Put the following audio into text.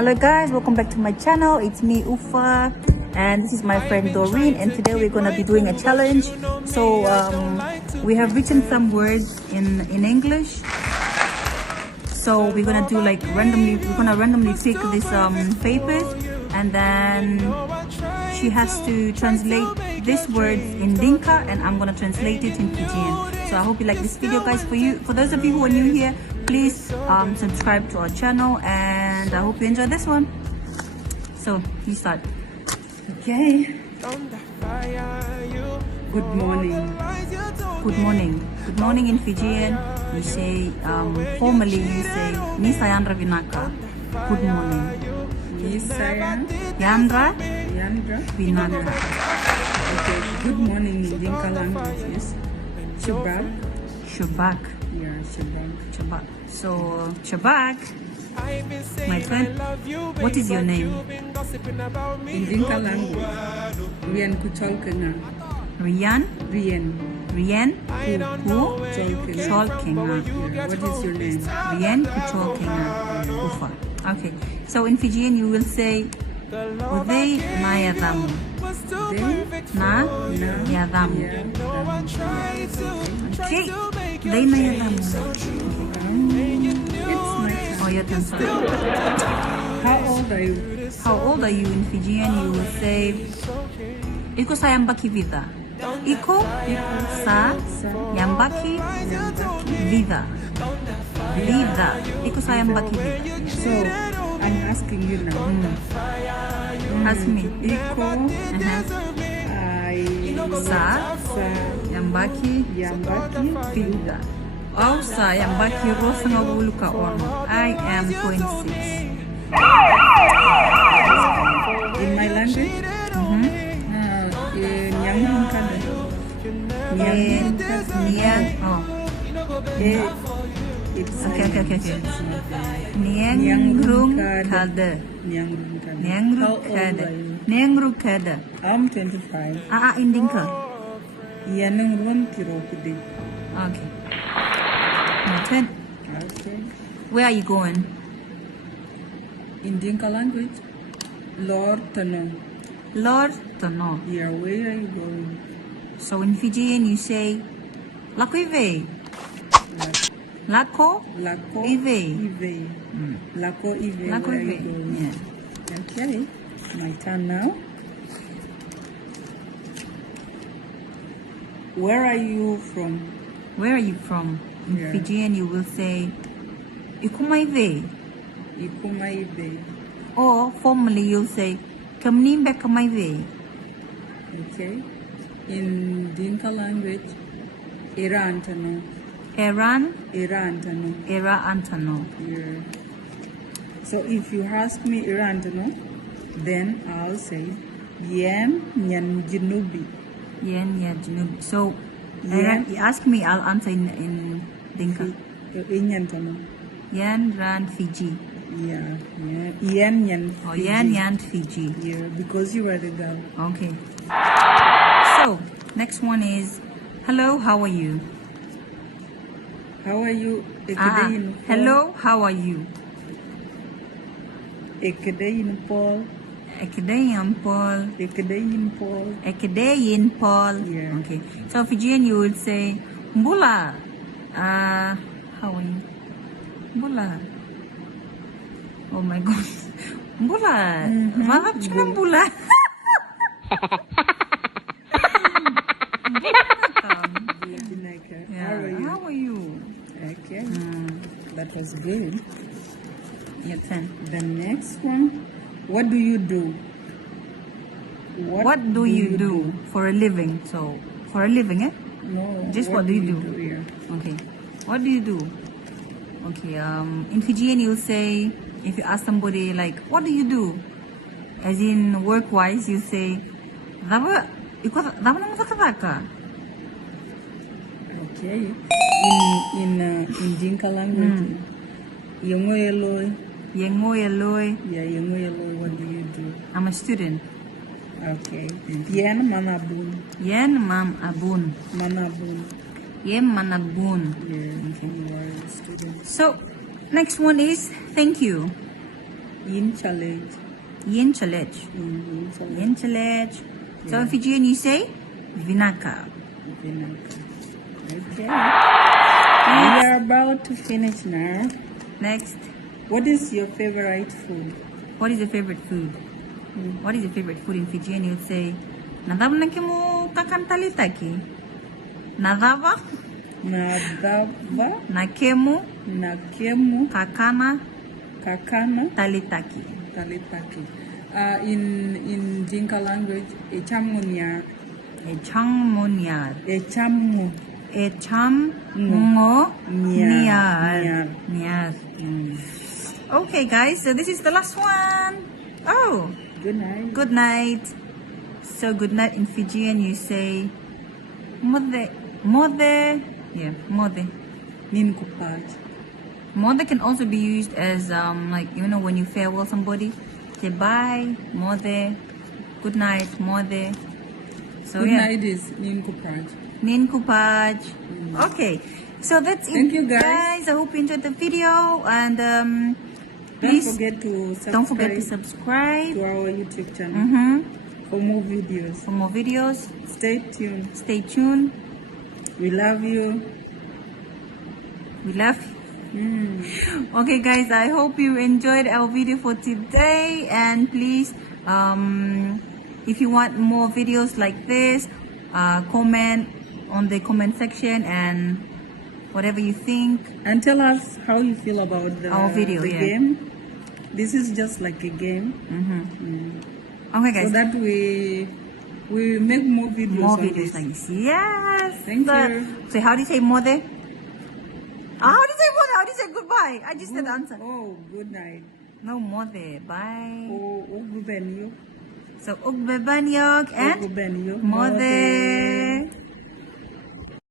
Hello guys, welcome back to my channel. It's me, Ufa, and this is my friend Doreen, and today we're gonna be doing a challenge. So we have written some words in English. So we're gonna do like randomly pick this papers, and then she has to translate this word in Dinka, and I'm gonna translate it in Fijian. So I hope you like this video, guys. For those of you who are new here, please subscribe to our channel, and I hope you enjoy this one. So you start. Okay. Good morning. Good morning. Good morning in Fijian. You say formally you say Ni Sayandra Vinaka. Good morning. Ni Sayandra Yandra Vinaka. Okay. Good morning in Dinka language is Shabak. Shabak. Yeah, Shabak. Shabak. So Shabak, my friend, what is your name? In Dinka language, Rian Kucholkena. Rian? Rian? Who? Cholkenga. What is your name? Rian Kucholkenga. Ufa. Okay. So in Fijian you will say Uday na yadamu. Na yadamu. Okay. Uday na yadamu. It's my turn. Oh, your turn. Sorry. How old are you? How old are you in Fijian? You will say Iko sa yambaki vida. Iko sa yambaki vida. Vida. Iko sa yambaki vida. So I'm asking you now. Ask me. Iko ay Sa yambaki vida. Au sa yambaki rosa nga bulu ka ormo. I am 26. In my language? Nyang kada. Niang. Oh. It's Okay. Niang rung kada. Niang rung kada. I'm 25. In Dinka. Yanang run tiro kudi. Okay. My turn. Okay. Where are you going? In Dinka language, Lord Tano. Lord Tono. Yeah, where are you going? So in Fijian you say Lako ive. Lako Lako ive. Lako Ive. Lako Where are you ive. going? Yeah. Okay. My turn now. Where are you from? Where are you from? In Yeah. Fijian you will say Ikumaive. Ikuma Ive. Or formally you'll say Kamnimbe Kamaive. Okay. In Dinka language, Iran Tano. Iran Tano. Era Antano. Yeah. So if you ask me Iran Tano, then I'll say Yen Nyan Jinubi. Yen ya Junub. So Yen. you ask me, I'll answer in Dinka. Inyan Tano. Yan Ran Fiji. Yeah. Yen Nyan. Or Fiji. Yan Fiji. Yeah, because you are the girl. Okay. So next one is hello, how are you? How are you? Ekedeyin Paul. Hello, how are you? Ekedeyin Paul. Ekedeyin Paul. Ekedeyin Paul. Ekedeyin Paul. Yeah. Okay. So Fijian you would say Mbula. How are you? Mbula. Oh my god. Mbula. Malap siya Mbula. How are you? Okay. That was good. Your turn. The next one. What do you do? What do you do for a living? So for a living, eh? No. Just what do you do? Yeah. Okay. What do you do? Okay. In Fijian you'll say, if you ask somebody like, what do you do? As in work-wise, you say, Dava nang matakataka. Okay. In Dinka language, Yengoyeloy. Yengoyeloy. Yeah, Yengoyeloy. What do you do? I'm a student. Okay. Yen Manabun. Yen mam abun. Manabun. Yen manabun. Yeah. Okay. You are a student. So next one is thank you. In challenge. Yin challenge. Yin challenge. So in Fijian you say vinaka. Okay. We are about to finish now. Next. What is your favorite food? What is your favorite food? What is your favorite food in Fijian? You'd say nadava nakemu kakantalitaki. Nadava Nadava nakemu nakemu kakana talitaki. In Dinka language, echamunyar. Echangmonyar. Nyar. Okay, guys, so this is the last one. Oh, Good night. good night. So good night in Fijian you say mode. Ninkupaj. Mode can also be used as like when you farewell somebody. Say bye, mode. Good night, mode. So Good night is ninkupaj. Ninkupaj. Okay, so that's it. Thank you, guys. I hope you enjoyed the video, and Don't please forget to subscribe to our YouTube channel for more videos. for more videos. Stay tuned. Stay tuned. We love you. We love you. Okay, guys, I hope you enjoyed our video for today, and please if you want more videos like this, comment on the comment section and whatever you think. And tell us how you feel about Our video, the yeah. game. This is just like a game. Okay, So guys, that we make more videos more on videos this. like this. Yes. Thank you. So how do you say mode? How do you say mode? How do you say goodbye? I just said the answer. Oh, good night. No mode. Bye. Oh, Ogbenyo. So ugbebanyok and Ogbenyo. mode.